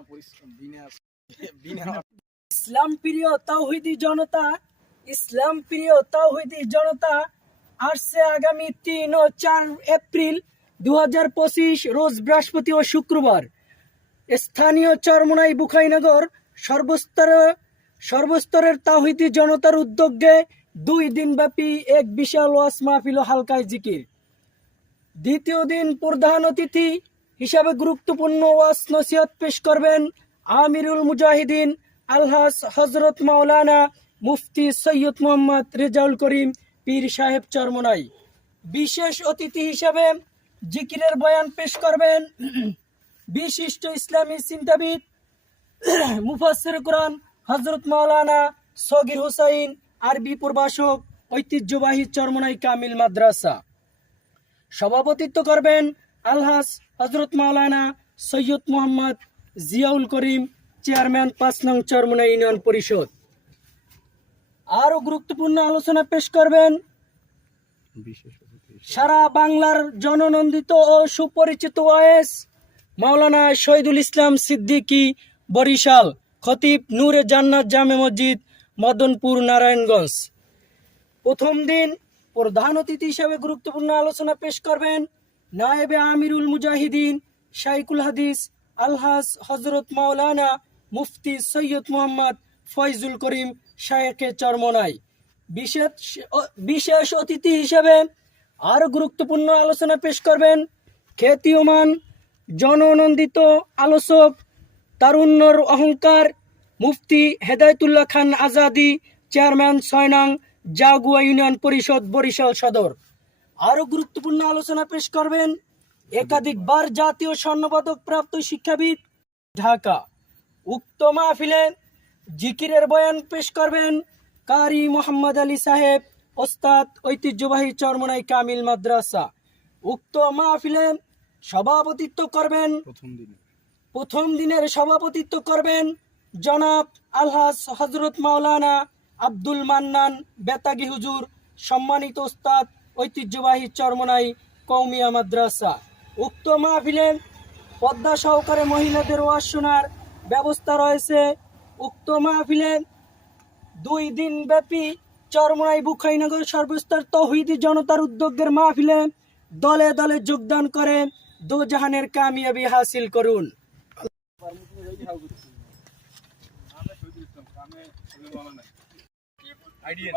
ইসলাম প্রিয় তাওহিদি জনতা ইসলাম প্রিয় তাওহিদি জনতা আসছে আগামী তিন ও চার এপ্রিল দু রোজ বৃহস্পতি ও শুক্রবার। স্থানীয় চরমোনাই বুখাইনগর সর্বস্তর সর্বস্তরের তাওহিদি জনতার উদ্যোগে দুই দিনব্যাপী এক বিশাল ওয়াস মাহফিল হালকায় জিকির। দ্বিতীয় দিন প্রধান অতিথি হিসাবে গুরুত্বপূর্ণ ওয়াস নসিহত পেশ করবেন আমিরুল মুজাহিদিন আলহাস হজরত মাওলানা মুফতি সৈয়দ মোহাম্মদ রেজাউল করিম পীর সাহেব চরমনাই। বিশেষ অতিথি হিসাবে জিকিরের বয়ান পেশ করবেন বিশিষ্ট ইসলামী চিন্তাবিদ, মুফাসসির কোরআন হজরত মাওলানা সগির হুসাইন, আরবি প্রভাষক, ঐতিহ্যবাহী চরমনাই কামিল মাদ্রাসা। সভাপতিত্ব করবেন আলহাস হজরত মাওলানা সৈয়দ মোহাম্মদ জিয়াউল করিম, চেয়ারম্যান পাঁচ নং চরমনা ইউনিয়ন পরিষদ। আরও গুরুত্বপূর্ণ আলোচনা পেশ করবেন সারা বাংলার জননন্দিত ও সুপরিচিত ওয়েস মাওলানা শহীদুল ইসলাম সিদ্দিকী বরিশাল, খতিব নূরে জান্নাত জামে মসজিদ, মদনপুর নারায়ণগঞ্জ। প্রথম দিন প্রধান অতিথি হিসেবে গুরুত্বপূর্ণ আলোচনা পেশ করবেন নায়েবে আমিরুল মুজাহিদিন শাইকুল হাদিস, আলহাজ হজরত মাওলানা মুফতি সৈয়দ মোহাম্মদ ফয়জুল করিম শায়েকে চরমনাই। বিশেষ বিশেষ অতিথি হিসেবে আরও গুরুত্বপূর্ণ আলোচনা পেশ করবেন খ্যাতিয়মান জননন্দিত আলোচক, তারুণ্যর অহংকার, মুফতি হেদায়তুল্লাহ খান আজাদি, চেয়ারম্যান সয়নাং জাগুয়া ইউনিয়ন পরিষদ বরিশাল সদর। আরও গুরুত্বপূর্ণ আলোচনা পেশ করবেন একাধিকবার জাতীয় স্বর্ণপদক প্রাপ্ত শিক্ষাবিদ ঢাকা। উক্ত মাহফিলে জিকিরের বয়ান পেশ করবেন কারি মোহাম্মদ আলী সাহেব ওস্তাদ ঐতিহ্যবাহী চরমনাই কামিল মাদ্রাসা। উক্ত মাহফিলে সভাপতিত্ব করবেন প্রথম দিনের সভাপতিত্ব করবেন জনাব আলহাস হজরত মাওলানা আব্দুল মান্নান বেতাগি হুজুর সম্মানিত ওস্তাদ ঐতিহ্যবাহী চরমনাই কৌমিয়া মাদ্রাসা। উক্ত মাহফিলে পদ্মা সহকারে মহিলাদের ওয়াজ শোনার ব্যবস্থা রয়েছে। উক্ত মাহফিলে দুই দিন ব্যাপী চরমনাই বুখাইনগর সর্বস্তর তৌহিদি জনতার উদ্যোগের মাহফিলে দলে দলে যোগদান করে দোজাহানের কামিয়াবি হাসিল করুন। আইডিয়া